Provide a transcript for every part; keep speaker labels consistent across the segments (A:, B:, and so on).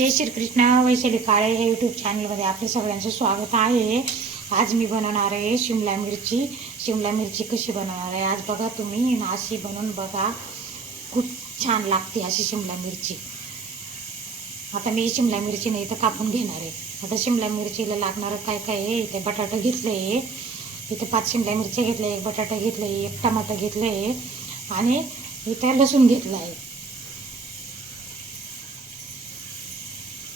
A: जय श्रीकृष्ण वैशाली काळे हे यूट्यूब चॅनलमध्ये आपले सगळ्यांचं स्वागत आहे. आज मी बनवणार आहे शिमला मिरची. शिमला मिरची कशी बनवणार आहे? आज बघा तुम्ही अशी बनवून बघा. खूप छान लागते अशी शिमला मिरची. आता मी शिमला मिरची नाही तर कापून घेणार आहे. आता शिमला मिरचीला लागणारं काय काय आहे? इथे बटाटा घेतलं आहे इथे पाच शिमला मिरच्या घेतल्या एक बटाटा घेतलं आहे एक टमाटर घेतलं आहे आणि इथं लसूण घेतलं आहे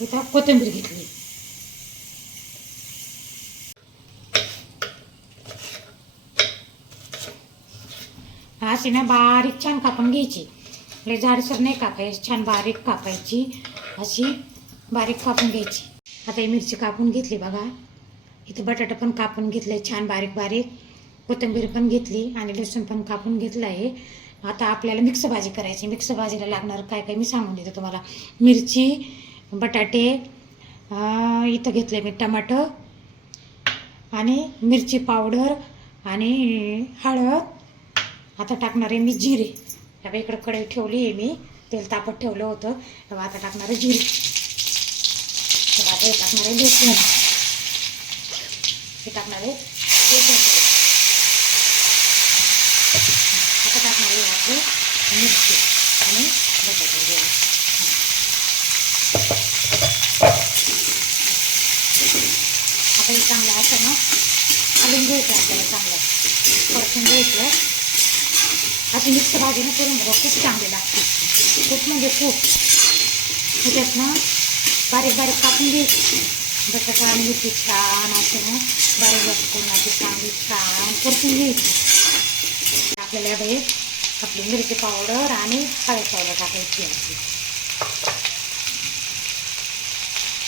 A: इथं कोथिंबीर घेतली. अशी ना बारीक छान कापून घ्यायची. लय जाडसर नाही कापायची छान बारीक कापायची. अशी बारीक कापून घ्यायची. आता ही मिरची कापून घेतली बघा. इथं बटाटा पण कापून घेतले छान बारीक बारीक. कोथिंबीर पण घेतली आणि लसूण पण कापून घेतलं आहे. आता आपल्याला मिक्स भाजी करायची मिक्स भाजीला लागणार काय काय मी सांगून देते तुम्हाला. मिरची बटाटे इथं घेतले मी टमाटर आणि मिरची पावडर आणि हळद. आता टाकणार आहे मी जिरे. आता इकडं कढई ठेवली आहे मी. तेल तापत ठेवलं होतं. तेव्हा आता टाकणार आहे जिरे. तेव्हा आता हे टाकणार आहे लसूण. हे टाकणार आहे लसूण. आता टाकणार आहे आपले मिरची आणि बटाटे वगैरे. आता हे चांगलं असं ना हलवून घ्यायचं आपल्याला चांगलं. परतून घ्यायचं. अशी मिक्स भाजीनं करून बघा खूप चांगली लागते. खूप म्हणजे खूप. त्याच्यात ना बारीक बारीक कापून घ्यायची. बटाटा आणि मिरची छान असं ना बारीक बारीक करून चांगली छान परतून घ्यायची. आपल्याला हे आपली मिरची पावडर आणि हळद पावडर टाकायची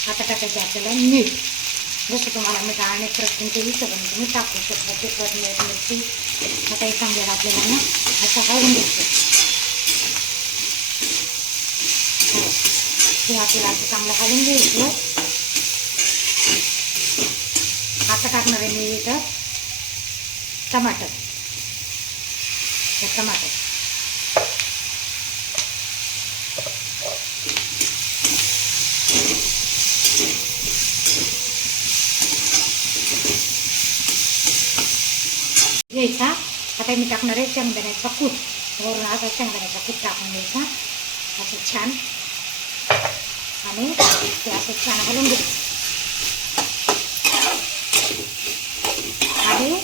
A: आता टाकायची आपल्याला मीठ. जसं तुम्हाला मीठ आणि प्रश्न ते सगळं तुम्ही टाकू शकता. ते मीठ मिरची आता हो, हे चांगल्याला आपल्याला ना असं हळून घ्यायचं हो. ते आपल्याला असं चांगलं हलवून घ्यायचं आता टाकणार आहे मी इथं टमाटर. हे टमाटर. घ्यायचा आता मी टाकणार आहे शेंगदाण्याचा कूट. वरून आता शेंगदाण्याचा कूट टाकून घ्यायचा असं छान. आणि ते असं छान घालून घ्यायचं आणि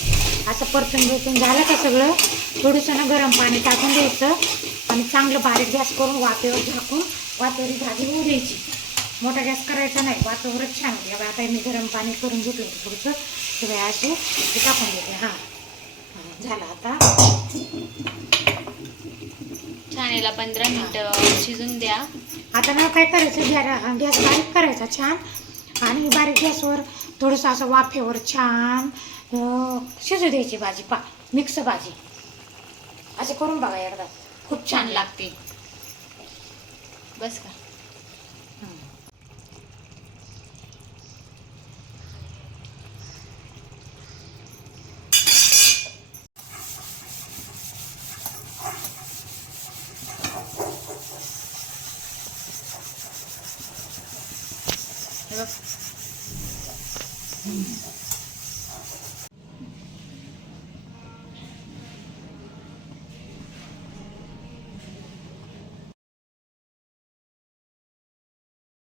A: असं परतून परतून झालं का सगळं थोडंसं ना गरम पाणी टाकून द्यायचं. आणि चांगलं बारीक गॅस करून वाफेवर झाकून वाफेवरी भाजी होऊ द्यायची. मोठा गॅस करायचा नाही वाफेवरच छान होते. आता मी गरम पाणी करून घेतलं होतं थोडंसं. सगळे असे ते टाकून देते. हां, झालं आता.
B: छान याला पंधरा मिनिटं शिजून द्या.
A: आता ना काय करायचं गॅ गॅस बारीक करायचा छान. आणि बारीक गॅसवर थोडंसं असं वाफेवर छान शिजू द्यायची भाजी पा मिक्स भाजी. असे करून बघा एकदा. खूप छान
B: लागते. बस का. हे बघ.